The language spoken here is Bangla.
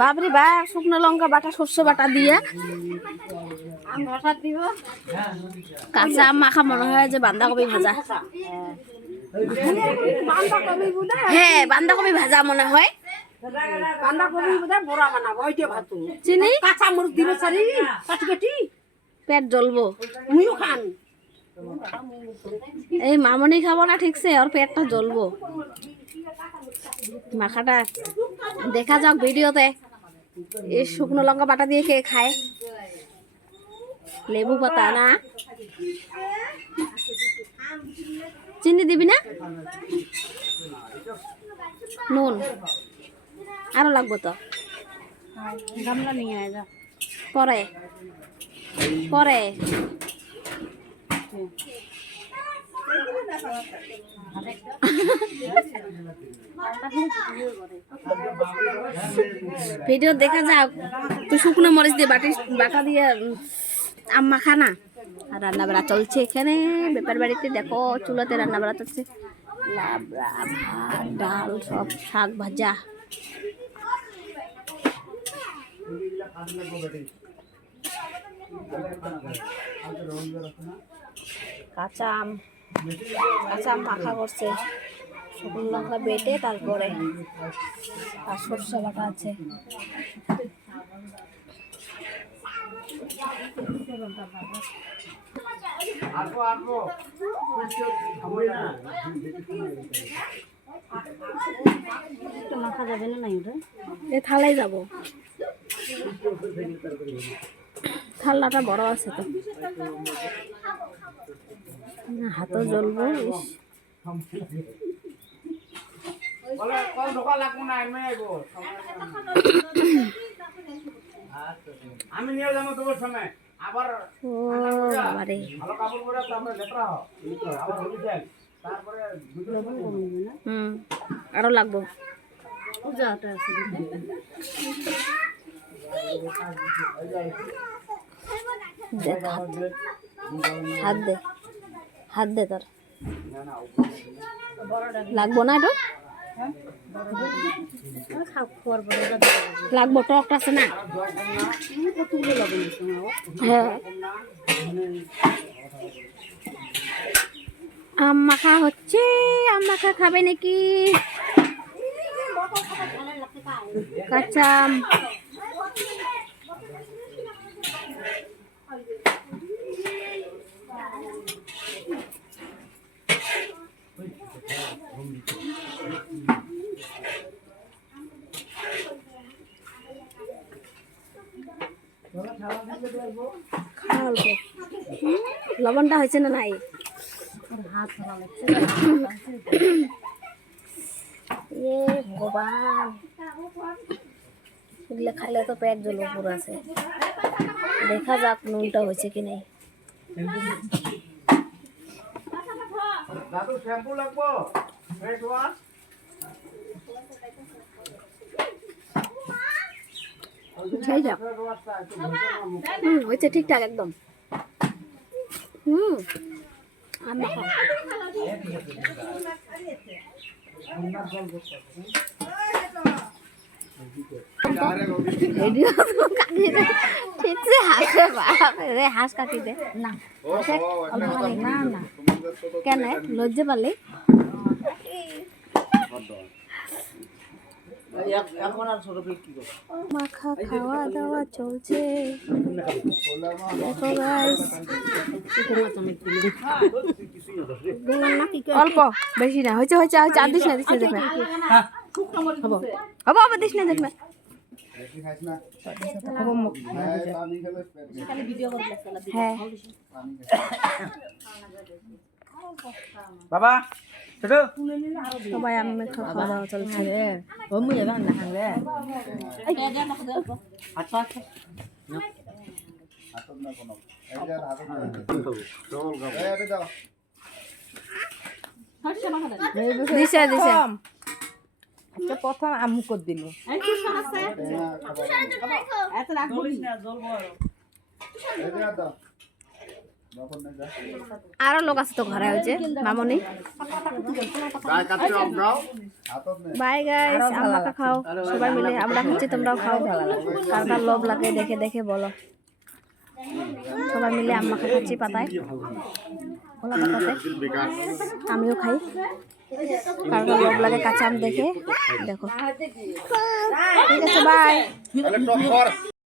বাবরে বা শুকনো লঙ্কা বাটা সর্ষে বাটা দিয়ে কাঁচা আম মাখা মনে হয় যে বাঁধাকপি ভাজা। হ্যাঁ বাঁধাকপি ভাজা মনে হয়। চিনি পেট জ্বলবো। এই মামনি খাবো না ঠিকছে, ওর পেটটা জ্বলবো। মাখাটা দেখা যাক ভিডিওতে। এই শুকনো লঙ্কা বাটা দিয়ে কে খায়? লেবু পাতা না, চিনি দিবি না? নুন আরো লাগবো তো। গামলা নিয়ে আয় যা। পরে পরে ভিডিও দেখা যাক। তুই শুকনো মরিচ দিয়ে বাটা দিয়ে আম মাখা না। আর রান্না বাড়া চলছে এখানে ব্যাপার বাড়িতে। দেখো চুলাতে রান্না বাড়া চলছে, লাবড়া ভাত ডাল সব শাক ভাজা। কাঁচা আম মাখা করছে, শুকনো লঙ্কা বেটে তারপরে আর সরষে বাটা আছে। মাখা যাবে না নাই এ থালাই যাব। থাল্লাটা বড় আছে তো, হাতও জ্বলবো। আমি নিয়ে যাবো তোমার সময় আবার। ও বাবারে আরো লাগবো। হাত দে হাত দে, তোর লাগবো না এটা? লাগবো, টক আছে না? হ্যাঁ আম মাখা হচ্ছে। আম মাখা খাবে নাকি? কাঁচা আম লবণটা হয়েছে না নাই? ভগবান, এগুলো খাইলে তো পেট জ্বলবো পুরো আছে। দেখা যাক নুনটা হয়েছে কি নাই। হয়েছে ঠিকঠাক একদম। হাঁস কাটি দে না, না না কেন লজ্জা পালি? মাখা খাওয়া দাওয়া চলছে। দেখো গাইস, অল্প বেশি না হয়েছে হয়েছে। আর দিস না, দিস না, দেখবে হবো হবো আবার দিস না, দেখবে হ্যাঁ। বাবা সবাই আমি খাওয়া দাওয়া চলছে। দিছে দিছে প্রথম আম্মু কর দিল। আরো লোক আছে তো ঘরে হয়েছে মামনি। বাই গাইস, আম্মাকে খাও সবাই মিলে, আমরা খাচ্ছি তোমরাও খাও। কার কার লোভ লাগে দেখে দেখে বলো। সবাই মিলে আম্মাকে খাচ্ছি পাতায়, কলা পাতাতে। আমিও খাই। কার কার লোভ লাগে কাঁচা আম দেখে দেখো। ঠিক আছে, বাই।